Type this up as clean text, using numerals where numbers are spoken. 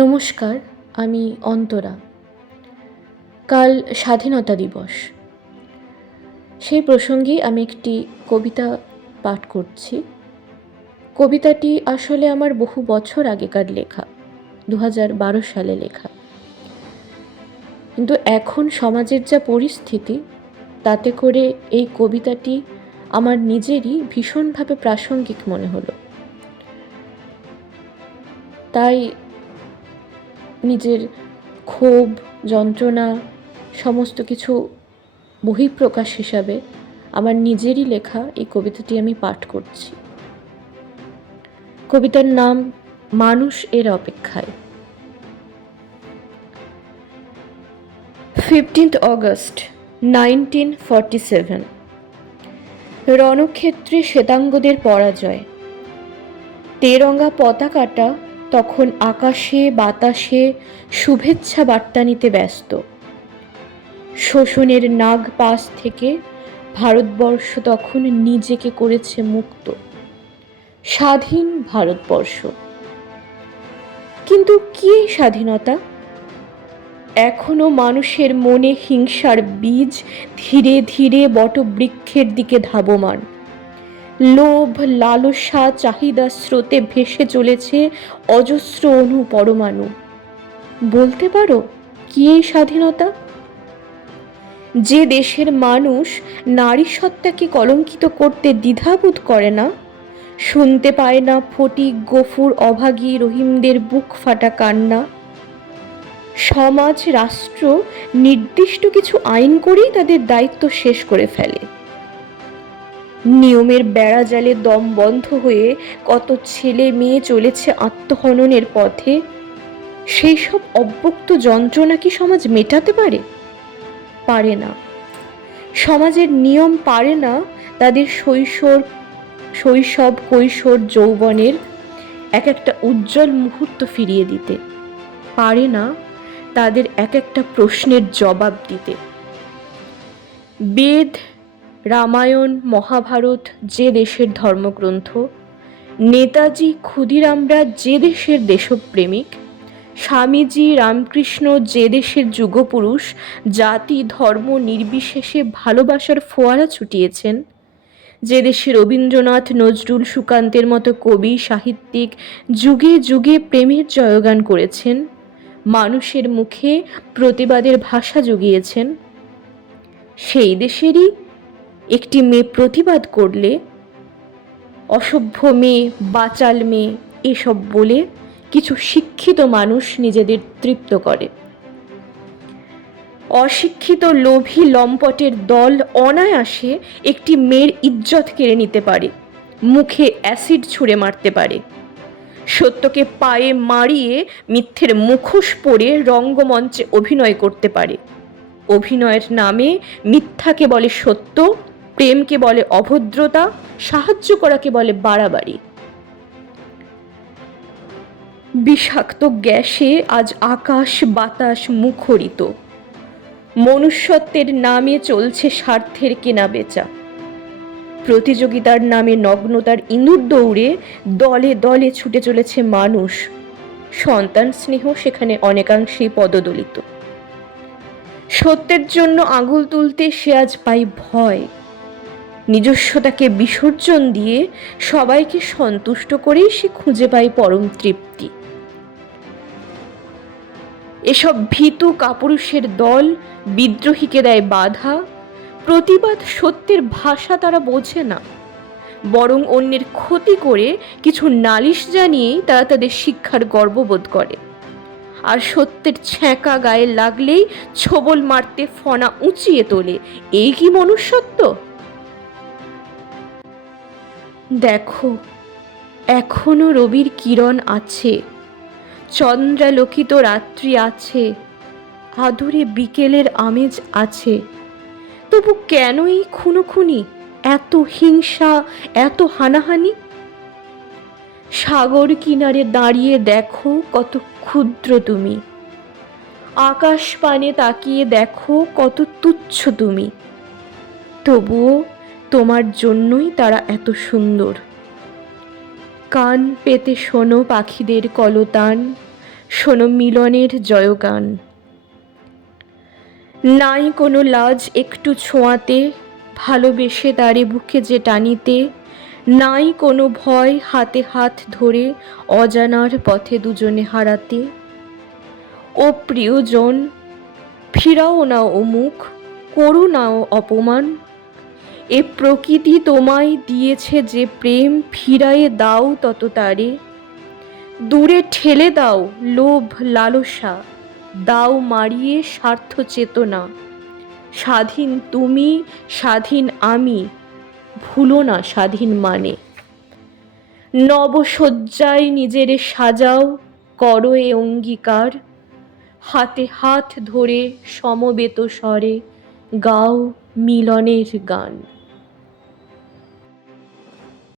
নমস্কার, আমি অন্তরা। কাল স্বাধীনতা দিবস। সেই প্রসঙ্গে আমি একটি কবিতা পাঠ করছি। কবিতাটি আসলে আমার বহু বছর আগেকার লেখা, 2012 সালে লেখা। কিন্তু এখন সমাজের যা পরিস্থিতি, তাতে করে এই কবিতাটি আমার নিজেরই ভীষণভাবে প্রাসঙ্গিক মনে হলো। তাই নিজের ক্ষোভ, যন্ত্রণা সমস্ত কিছু বহিঃপ্রকাশ হিসাবে আমার নিজেরই লেখা এই কবিতাটি আমি পাঠ করছি। কবিতার নাম মানুষ এর অপেক্ষায়। 15th August 1947। রণক্ষেত্রে শ্বেতাঙ্গদের পরাজয়। তেরঙ্গা পতাকাটা তখন আকাশে বাতাসে শুভেচ্ছা বার্তা নিতে ব্যস্ত। শোষণের নাগ পাশ থেকে ভারতবর্ষ তখন নিজেকে করেছে মুক্ত, স্বাধীন ভারতবর্ষ। কিন্তু কি এই স্বাধীনতা? এখনো মানুষের মনে হিংসার বীজ ধীরে ধীরে বটবৃক্ষের দিকে ধাবমান। লোভ, লালসা, চাহিদা স্রোতে ভেসে চলেছে অজস্র অণু পরমাণু। বলতে পারো কি এই স্বাধীনতা? যে দেশের মানুষ নারী সত্তাকে কলঙ্কিত করতে দ্বিধাবোধ করে না, শুনতে পায় না ফটিক, গফুর, অভাগী রহিমদের বুক ফাটা কান্না। সমাজ, রাষ্ট্র নির্দিষ্ট কিছু আইন করেই তাদের দায়িত্ব শেষ করে ফেলে। নিয়মের বেড়াজালে দম বন্ধ হয়ে কত ছেলে মেয়ে চলেছে আত্মহননের পথে। সেই সব অব্যক্ত যন্ত্রণা কি সমাজ মেটাতে পারে? পারে না। সমাজের নিয়ম পারে না তাদের শৈশব, কৈশোর, যৌবনের এক একটা উজ্জ্বল মুহূর্ত ফিরিয়ে দিতে। পারে না তাদের এক একটা প্রশ্নের জবাব দিতে। বেদ, রামায়ণ, মহাভারত যে দেশের ধর্মগ্রন্থ, নেতাজি, ক্ষুদিরামরা যে দেশের দেশপ্রেমিক, স্বামীজি, রামকৃষ্ণ যে দেশের যুগপুরুষ, জাতি ধর্ম নির্বিশেষে ভালোবাসার ফোয়ারা ছুটিয়েছেন, যে দেশে রবীন্দ্রনাথ, নজরুল, সুকান্তের মতো কবি সাহিত্যিক যুগে যুগে প্রেমের জয়গান করেছেন, মানুষের মুখে প্রতিবাদের ভাষা জুগিয়েছেন, সেই দেশেরই একটি মেয়ে প্রতিবাদ করলে অসভ্য মেয়ে, বাচাল মেয়ে এসব বলে কিছু শিক্ষিত মানুষ নিজেদের তৃপ্ত করে। অশিক্ষিত লোভী লম্পটের দল অনায়াসে একটি মেয়ের ইজ্জত কেড়ে নিতে পারে, মুখে অ্যাসিড ছুঁড়ে মারতে পারে, সত্যকে পায়ে মারিয়ে মিথ্যের মুখোশ পরে রঙ্গমঞ্চে অভিনয় করতে পারে। অভিনয়ের নামে মিথ্যাকে বলে সত্য, প্রেমকে বলে অভদ্রতা, সাহায্য করাকে বলে বাড়াবাড়ি। বিষাক্ত গ্যাসে আজ আকাশ বাতাস মুখরিত। মনুষ্যত্বের নামে চলছে স্বার্থের কেনা বেচা। প্রতিযোগিতার নামে নগ্নতার ইঁদুর দৌড়ে দলে দলে ছুটে চলেছে মানুষ। সন্তান স্নেহ সেখানে অনেকাংশেই পদদলিত। সত্যের জন্য আঙুল তুলতে সে আজ পায় ভয়। নিজস্বতাকে বিসর্জন দিয়ে সবাইকে সন্তুষ্ট করেই সে খুঁজে পায় পরম তৃপ্তি। এসব ভীতু কাপুরুষের দল বিদ্রোহীকে দেয় বাধা। প্রতিবাদ সত্যের ভাষা তারা বোঝে না, বরং অন্যের ক্ষতি করে কিছু নালিশ জানিয়েই তারা তাদের শিক্ষার গর্ববোধ করে। আর সত্যের ছ্যাঁকা গায়ে লাগলেই ছোবল মারতে ফনা উঁচিয়ে তোলে। এই কি মনুষ্যত্ব? দেখো, এখনো রবির কিরণ আছে, চন্দ্রালোকিত রাত্রি আছে, আদুরে বিকেলের আমেজ আছে। তবু কেন এই খুনোখুনি, এত হিংসা, এত হানাহানি? সাগর কিনারে দাঁড়িয়ে দেখো কত ক্ষুদ্র তুমি, আকাশ পানে তাকিয়ে দেখো কত তুচ্ছ তুমি। তবুও তোমার জন্যই তারা এত সুন্দর। কান পেতে শোনো পাখিদের কলতান, শোনো মিলনের জয়গান। নাই কোনো লাজ একটু ছোঁয়াতে, ভালোবেসে তারে বুকে যে টানিতে, নাই কোনো ভয় হাতে হাত ধরে অজানার পথে দুজনে হারাতে। ও প্রিয়জন, ফিরাও না ও মুখ, করো না ও অপমান। এ প্রকৃতি তোমায় দিয়েছে যে প্রেম, ফিরায়ে দাও তত তারে। দূরে ঠেলে দাও লোভ লালসা, দাও মারিয়ে স্বার্থ চেতনা। স্বাধীন তুমি, স্বাধীন আমি, ভুলো না স্বাধীন মানে। নবশয্যায় নিজেরে সাজাও, করো এ অঙ্গীকার। হাতে হাত ধরে সমবেত স্বরে গাও মিলনের গান।